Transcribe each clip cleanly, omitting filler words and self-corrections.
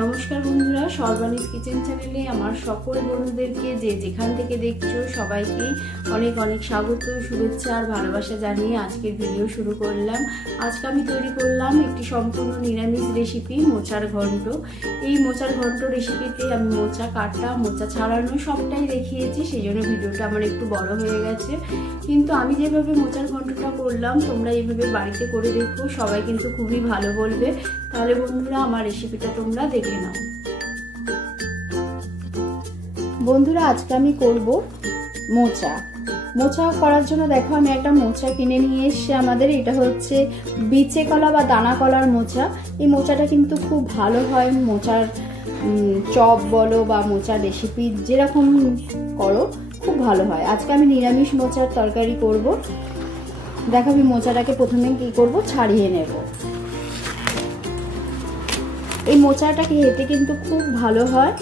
নমস্কার বন্ধুরা, সর্বাণীস কিচেন চ্যানেলে আমার সকল বন্ধুদেরকে যে যেখান থেকে দেখছো সবাইকে অনেক অনেক স্বাগত, শুভেচ্ছা আর ভালোবাসা জানিয়ে আজকের ভিডিও শুরু করলাম। আজকে আমি তৈরি করলাম একটি সম্পূর্ণ নিরামিষ রেসিপি, মোচার ঘন্ট। এই মোচার ঘন্ট রেসিপিতে আমি মোচা কাটা, মোচা ছাড়ানো সবটাই দেখিয়েছি, সেই জন্য ভিডিওটা আমার একটু বড় হয়ে গেছে। কিন্তু আমি যেভাবে মোচার ঘন্টটা করলাম তোমরা এইভাবে বাড়িতে করে দেখো, সবাই কিন্তু খুবই ভালো বলবে। তাহলে বন্ধুরা আমার রেসিপিটা তোমরা দেখে নাও। বন্ধুরা আজকে আমি করব মোচা। মোচা করার জন্য দেখো আমি একটা মোচা কিনে নিয়ে এসেছি আমাদের। এটা হচ্ছে বিচে কলা বা দানা কলার মোচা। এই মোচাটা কিন্তু খুব ভালো হয়, মোচার চপ বলো বা মোচার রেসিপি যেরকম করো খুব ভালো হয়। আজকে আমি নিরামিষ মোচার তরকারি করব। দেখো আমি মোচাটাকে প্রথমে কি করব, ছাড়িয়ে নেব। এই মোচাটা খেতে কিন্তু খুব ভালো হয়,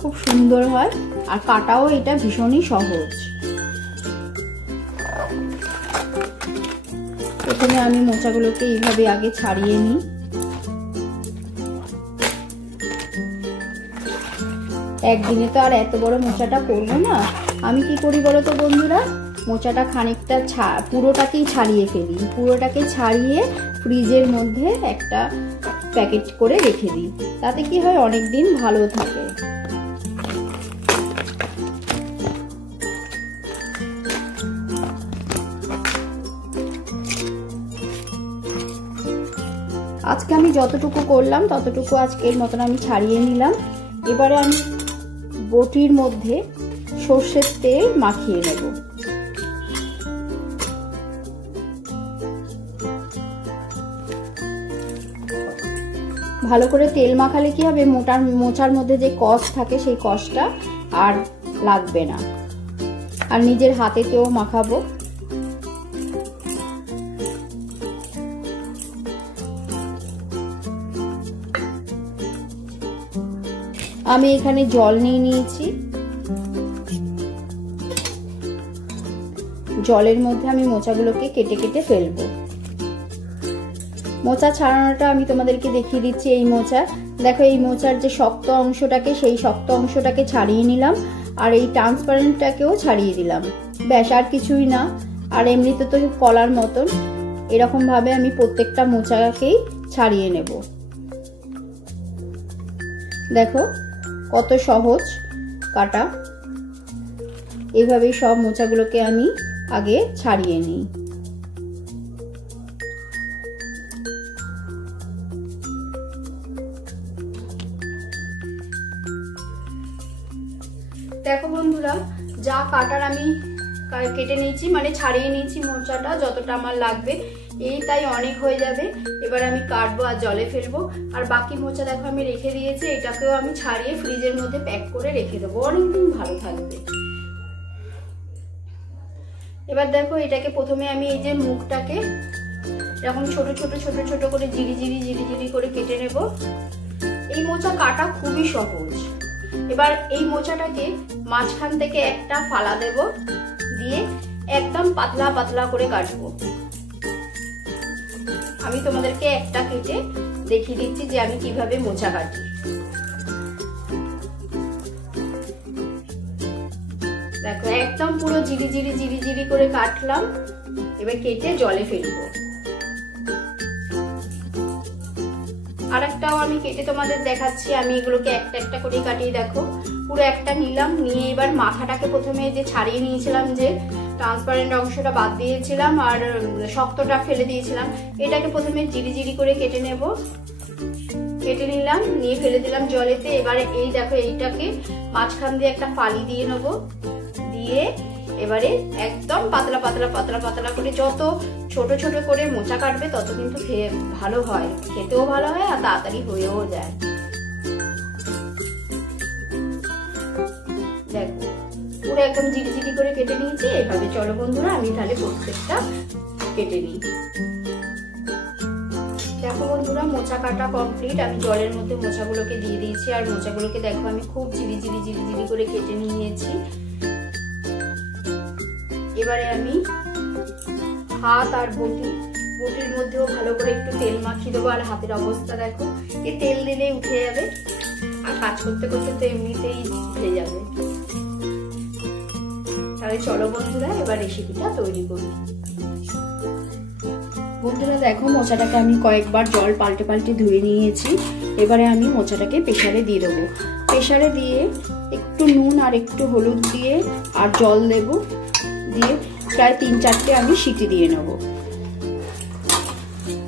খুব সুন্দর হয়, আর কাটাও এটা ভীষণই সহজ। প্রথমে আমি মোচাগুলোকে এইভাবে আগে ছাড়িয়ে নিই। একদিনে তো আর এত বড় মোচাটা করবো না। আমি কি করি বলো তো বন্ধুরা, মোচাটা খানিকটা পুরোটাকেই ছাড়িয়ে ফেলি। পুরোটাকে ছাড়িয়ে ফ্রিজের মধ্যে একটা প্যাকেট করে রেখে দিই, তাতে কি হয় অনেক দিন ভালো থাকে। আজকে আমি যতটুকু করলাম ততটুকু আজকের মতন আমি ছাড়িয়ে নিলাম। এবারে আমি বটির মধ্যে সর্ষের তেল মাখিয়ে নেব। ভালো করে তেল মাখালে কি হবে, মোচার মধ্যে যে কষ থাকে সেই কষটা আর লাগবে না। আর নিজের হাতেতেও মাখাবো। আমি এখানে জল নিয়ে নিয়েছি। জলের মধ্যে আমি মোচাগুলোকে কেটে কেটে ফেলবো। মোচা ছাড়ানোটা আমি তোমাদেরকে দেখিয়ে দিচ্ছি। এই মোচা দেখো, এই মোচার যে শক্ত অংশটাকে সেই শক্ত অংশটাকে ছাড়িয়ে নিলাম, আর এই ট্রান্সপারেন্টটাকেও ছাড়িয়ে দিলাম। ব্যাস, আর কিছুই না। আর এমনিতে তো কলার মতন এরকম ভাবে আমি প্রত্যেকটা মোচাকেই ছাড়িয়ে নেব। দেখো কত সহজ কাটা। এইভাবেই সব মোচাগুলোকে আমি আগে ছাড়িয়ে নিই। দেখো বন্ধুরা, যা কাটার আমি কেটে নিয়েছি, মানে ছাড়িয়ে নিয়েছি মোচাটা যতটা আমার লাগবে, এই তাই অনেক হয়ে যাবে। এবার আমি কাটবো আর জলে ফেলবো। আর বাকি মোচা দেখো আমি রেখে দিয়েছি, এটাকেও আমি ছাড়িয়ে ফ্রিজের মধ্যে প্যাক করে রেখে দেবো, অনেকদিন ভালো থাকবে। এবার দেখো এটাকে প্রথমে আমি এই যে মুখটাকে এরকম ছোট ছোট ছোট ছোট করে জিরি জিরি করে কেটে নেব। এই মোচা কাটা খুবই সহজ। এবার এই মোচাটাকে মাঝখান থেকে একটা ফালা দেব, দিয়ে একদম পাতলা পাতলা করে কাটবো। আমি তোমাদেরকে একটা কেটে দেখিয়ে দিচ্ছি যে আমি কিভাবে মোচা কাটি। দেখো একদম পুরো জিরি জিরি করে কাটলাম। এবার কেটে জলে ফেলবো। আর একটাও আমি কেটে তোমাদের দেখাচ্ছি। আমি এগুলোকে একটা একটা করে কাটিয়ে দেখো, পুরো একটা নিলাম, নিয়ে এবার মাথাটাকে প্রথমে যে ছাড়িয়ে নিয়েছিলাম, যে ট্রান্সপারেন্ট অংশটা বাদ দিয়েছিলাম আর শক্তটা ফেলে দিয়েছিলাম, এটাকে প্রথমে জিরি জিরি করে কেটে নেব। কেটে নিলাম, নিয়ে ফেলে দিলাম জলেতে। এবারে এই দেখো এইটাকে মাঝখান দিয়ে একটা ফালি দিয়ে নেব, দিয়ে এবারে একদম পাতলা পাতলা পাতলা পাতলা করে, যত ছোট ছোট করে মোচা কাটবে তত কিন্তু ভালো হয়, খেতেও ভালো হয় আর তাড়াতাড়ি হয়েও যায়। দেখো পুরো একদম জিরি জিরি করে কেটে নিয়েছি। এইভাবে চলো বন্ধুরা আমি তাহলে প্রত্যেকটা কেটে নিই। দেখো বন্ধুরা মোচা কাটা কমপ্লিট। আমি জলের মধ্যে মোচাগুলোকে দিয়ে দিয়েছি, আর মোচাগুলোকে দেখো আমি খুব জিরি জিরি করে কেটে নিয়েছি। এবারে আমি হাত আর বটির মধ্যেও ভালো করে একটু তেল মাখিয়ে দেবো। আর হাতের অবস্থা দেখো, এই তেল দিলেই উঠে যাবে। আর কাজ করতে করতে তো এমনিতেই উঠে যাবে। তাহলে চলো বন্ধুরা এবার রেসিপিটা তৈরি করি। বন্ধুরা দেখো, মোচাটাকে আমি কয়েকবার জল পাল্টে পাল্টে ধুয়ে নিয়েছি। এবারে আমি মোচাটাকে প্রেসারে দিয়ে দেবো। প্রেসারে দিয়ে একটু নুন আর একটু হলুদ দিয়ে আর জল দেব, দিয়ে প্রায় 3-4টে আমি সিটি দিয়ে নেব।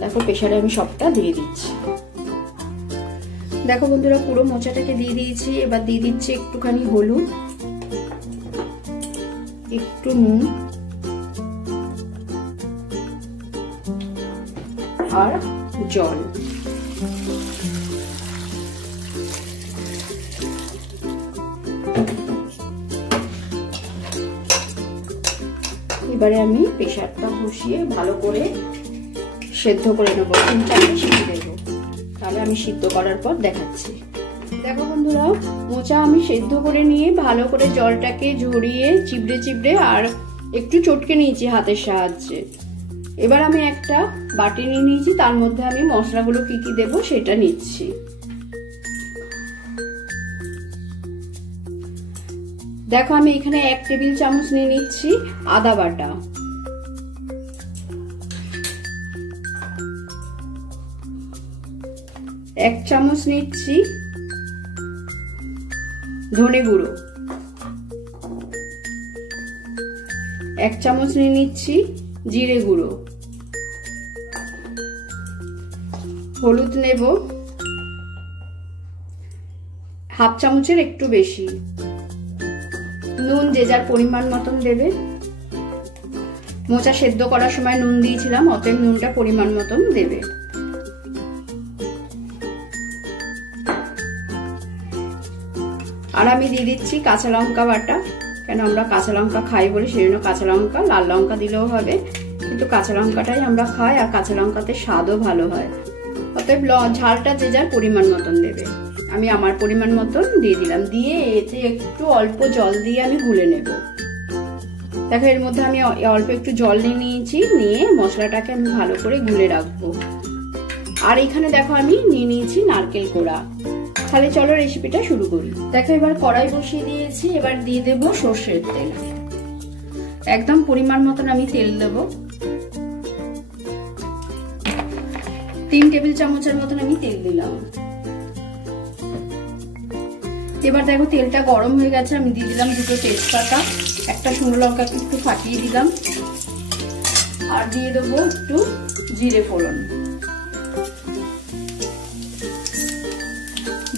দেখো প্রেসারে আমি সবটা দিয়ে দিচ্ছি। দেখো বন্ধুরা, পুরো মোচাটাকে দিয়ে দিয়েছি। এবার দিয়ে দিচ্ছি একটুখানি হলুদ, একটু নুন আর জল। এবারে আমি প্রেসারটা বসিয়ে ভালো করে সেদ্ধ করে নেবো। 3-4টে সিটি দেবো, তাহলে আমি সিদ্ধ করার পর দেখাচ্ছি। দেখো বন্ধুরা, মোচা আমি সেদ্ধ করে নিয়ে ভালো করে জলটাকে ঝরিয়ে চিবড়ে চিবড়ে আর একটু চটকে নিয়েছি হাতের সাহায্যে। এবার আমি একটা বাটি নিয়ে নিয়েছি, তার মধ্যে আমি মশলাগুলো কি কি দেবো সেটা নিচ্ছি। দেখো আমি এখানে 1 টেবিল চামচ নিয়ে নিচ্ছি আদা বাটা, 1 চামচ নিচ্ছি ধনে গুঁড়ো, 1 চামচ নিয়ে নিচ্ছি জিরে গুঁড়ো, হলুদ নেব 1/2 চামচের একটু বেশি, নুন যে যার পরিমাণ মতন দেবে। মোচা সেদ্ধ করার সময় নুন দিয়েছিলাম, অতএব নুনটা পরিমাণ মতন দেবে। আর আমি দিয়ে দিচ্ছি কাঁচা লঙ্কা বাটা, কেন আমরা কাঁচা লঙ্কা খাই বলে সেই জন্য কাঁচা লঙ্কা, লাল লঙ্কা দিলেও হবে, কিন্তু কাঁচা লঙ্কাটাই আমরা খাই আর কাঁচা লঙ্কাতে স্বাদও ভালো হয়। অতএব ঝালটা যে যার পরিমাণ মতন দেবে। আমি আমার পরিমাণ মতন দিয়ে দিলাম, দিয়ে এতে একটু অল্প জল দিয়ে আমি গুলে নেব। দেখো এর মধ্যে আমি অল্প একটু জল নিয়ে নিয়েছি, নিয়ে মশলাটাকে আমি ভালো করে গুলে রাখবো। আর এখানে দেখো আমি নিয়ে নিয়েছি নারকেল কোড়া। তাহলে চলো রেসিপিটা শুরু করি। দেখো এবার কড়াই বসিয়ে দিয়েছি, এবার দিয়ে দেবো সর্ষের তেল। একদম পরিমাণ মতন আমি তেল দেব, 3 টেবিল চামচের মতন আমি তেল দিলাম। এবার দেখো তেলটা গরম হয়ে গেছে, আমি দিয়ে দিলাম 2টো তেজপাতা, একটা শুকনো লঙ্কা একটু ফাটিয়ে দিলাম, আর দিয়ে দেবো একটু জিরে ফোড়ন।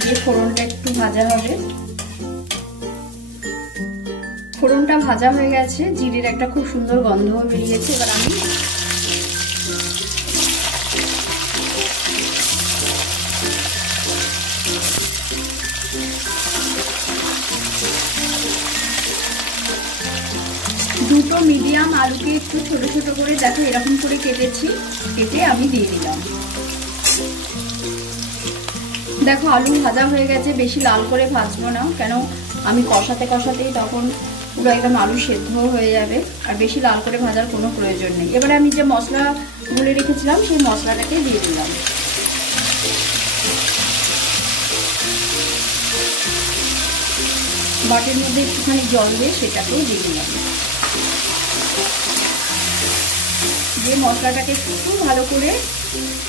দিয়ে ফোড়নটা একটু ভাজা হবে। ফোড়নটা ভাজা হয়ে গেছে, জিরের একটা খুব সুন্দর গন্ধ বেরিয়েছে। এবার আমি দুটো মিডিয়াম আলুকে একটু ছোট ছোট করে দেখো এরকম করে কেটেছি, কেটে আমি দিয়ে দিলাম। দেখো আলু ভাজা হয়ে গেছে, বেশি লাল করে ভাজবো না, কেন আমি কষাতে কষাতেই তখন পুরো একদম আলু সেদ্ধ হয়ে যাবে, আর বেশি লাল করে ভাজার কোনো প্রয়োজন নেই। এবারে আমি যে মশলা গুলে রেখেছিলাম সেই মশলাটাকে দিয়ে দিলাম। বাটির মধ্যে একটুখানি জল দিয়ে সেটাকেও দিয়ে দিলাম, দিয়ে মশলাটাকে একটু ভালো করে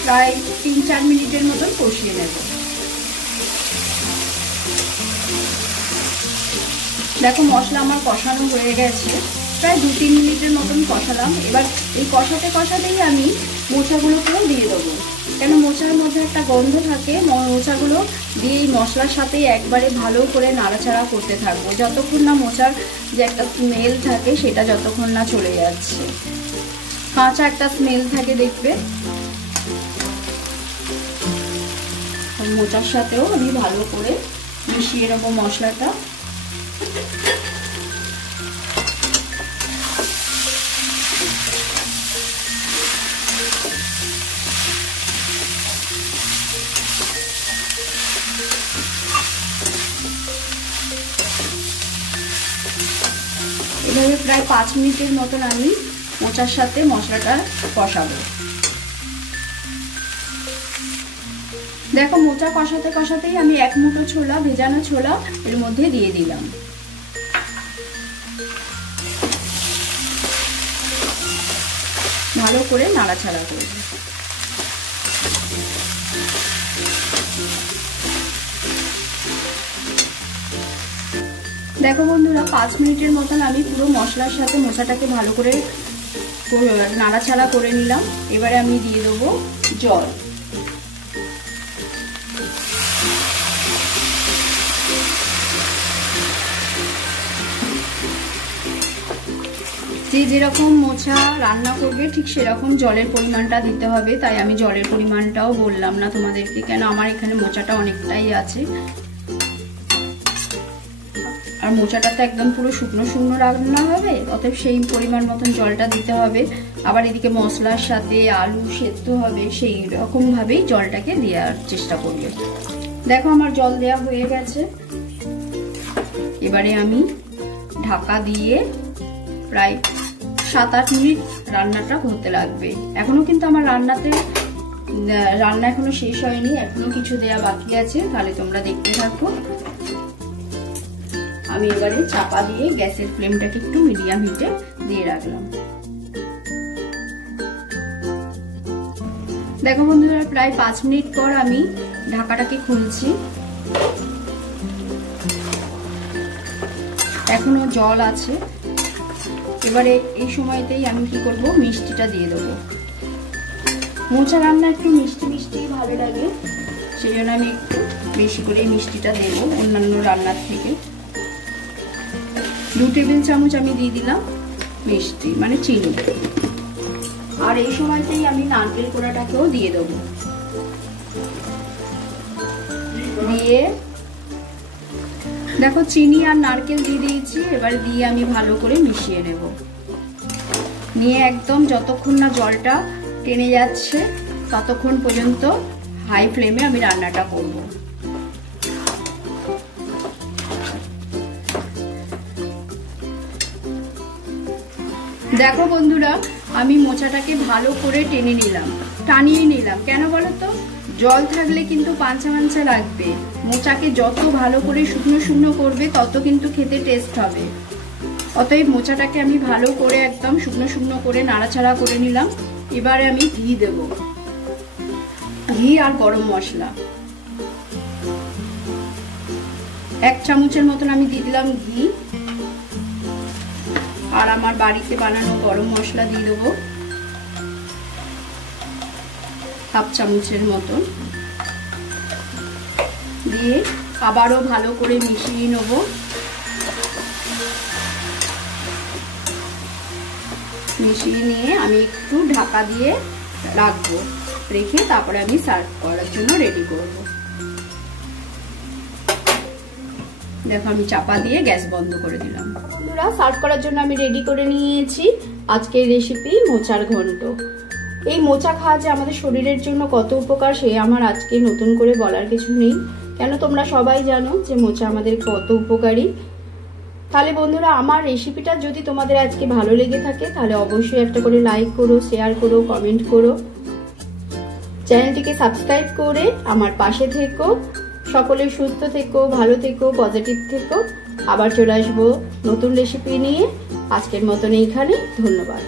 প্রায় 3-4 মিনিটের মতন কষিয়ে নেব। দেখো মশলা আমার কষানো হয়ে গেছে, প্রায় 2-3 মিনিটের মতন কষালাম। এবার এই কষাতে কষাতেই আমি মোচাগুলোকেও দিয়ে দেবো, কেন মোচার মধ্যে একটা গন্ধ থাকে। মোচাগুলো দিয়ে এই মশলার সাথে একবারে ভালো করে নাড়াচাড়া করতে থাকবো, যতক্ষণ না মোচার যে একটা স্মেল থাকে সেটা যতক্ষণ না চলে যাচ্ছে। কাঁচা একটা স্মেল থাকে দেখবে, মোচার সাথেও আমি ভালো করে মিশিয়ে নেবো মশলাটা। এভাবে প্রায় 5 মিনিটের মতন আমি মোচার সাথে মশলাটা কষাবো। দেখো মোচা কষাতে কষাতেই আমি 1 মুঠো ছোলা, ভেজানো ছোলা এর মধ্যে দিয়ে দিলাম। ভালো করে নাড়াচাড়া করব। দেখো বন্ধুরা 5 মিনিটের মতন আমি পুরো মশলার সাথে মোচাটাকে ভালো করে নাড়াচাড়া করে নিলাম। এবারে আমি দিয়ে দেবো জল। যে যেরকম মোচা রান্না করবে ঠিক সেরকম জলের পরিমাণটা দিতে হবে, তাই আমি জলের পরিমাণটাও বললাম না তোমাদেরকে, কেন আমার এখানে মোচাটা অনেকটাই আছে। আর মোচাটা তো একদম পুরো শুকনো শুকনো রান্না হবে, অতএব সেই পরিমাণ মতন জলটা দিতে হবে। আবার এদিকে মশলার সাথে আলু সেদ্ধ হবে, সেই রকম ভাবেই জলটাকে দেওয়ার চেষ্টা করবে। দেখো আমার জল দেওয়া হয়ে গেছে। এবারে আমি ঢাকা দিয়ে প্রায় 7-8 মিনিট রান্নাটা হতে লাগবে। এখনো কিন্তু আমার রান্না এখনো শেষ হয়নি, এখনো কিছু দেয়া বাকি আছে, তাহলে তোমরা দেখতে থাকো। আমি এবারে চাপা দিয়ে গ্যাসের ফ্লেমটাকে একটু মিডিয়াম হিটে দিয়ে রাখলাম। দেখো বন্ধুরা প্রায় 5 মিনিট পর আমি ঢাকাটাকে খুলছি। এখনো জল আছে। এবারে এই সময়তেই আমি কি করব, মিষ্টিটা দিয়ে দেবো। মোচা রান্না একটু মিষ্টি মিষ্টি ভালো লাগে, সেই জন্য আমি একটু বেশি করে মিষ্টিটা দেবো অন্যান্য রান্নার থেকে। 2 টেবিল চামচ আমি দিয়ে দিলাম মিষ্টি, মানে চিনি। আর এই সময়তেই আমি নারকেল কোড়াটাকেও দিয়ে দেবো। দিয়ে দেখো চিনি আর নারকেল দিয়ে দিয়েছি। এবারে দিয়ে আমি ভালো করে মিশিয়ে নেব। নিয়ে একদম যতক্ষণ না জলটা টেনে যাচ্ছে ততক্ষণ পর্যন্ত হাই ফ্লেমে আমি রান্নাটা করব। দেখো বন্ধুরা আমি মোচাটাকে ভালো করে টেনে নিলাম, টানিয়ে নিলাম। কেন বলো তো, জল থাকলে কিন্তু পাঞ্চা পাঞ্চা লাগবে। মোচাকে যত ভালো করে শুকনো শুকনো করবে তত কিন্তু খেতে টেস্ট হবে। অতএব মোচাটাকে আমি ভালো করে একদম শুকনো শুকনো করে নাড়াচাড়া করে নিলাম। এবারে আমি ঘি দেব, ঘি আর গরম মশলা 1 চামচের মতন আমি দিয়ে দিলাম ঘি। আর আমার বাড়িতে বানানো গরম মশলা দিয়ে দেবো 1/2 চামচের মতন। দিয়ে আবারও ভালো করে মিশিয়ে নেব। মিশিয়ে নিয়ে আমি একটু ঢাকা দিয়ে রাখবো, রেখে তারপরে আমি সার্ভ করার জন্য রেডি করব। দেখো আমি চাপা দিয়ে গ্যাস বন্ধ করে দিলাম। বন্ধুরা সার্ভ করার জন্য আমি রেডি করে নিয়েছি আজকের রেসিপি মোচার ঘন্ট। এই মোচা খাওয়া যে আমাদের শরীরের জন্য কত উপকার সে আমার আজকে নতুন করে বলার কিছু নেই, কেন তোমরা সবাই জানো যে মোচা আমাদের কত উপকারী। তাহলে বন্ধুরা আমার রেসিপিটা যদি তোমাদের আজকে ভালো লেগে থাকে তাহলে অবশ্যই একটা করে লাইক করো, শেয়ার করো, কমেন্ট করো। চ্যানেলটিকে সাবস্ক্রাইব করে আমার পাশে থেকো। সকলে সুস্থ থেকো, ভালো থেকো, পজিটিভ থেকো। আবার চলে আসবো নতুন রেসিপি নিয়ে। আজকের মতন এইখানে, ধন্যবাদ।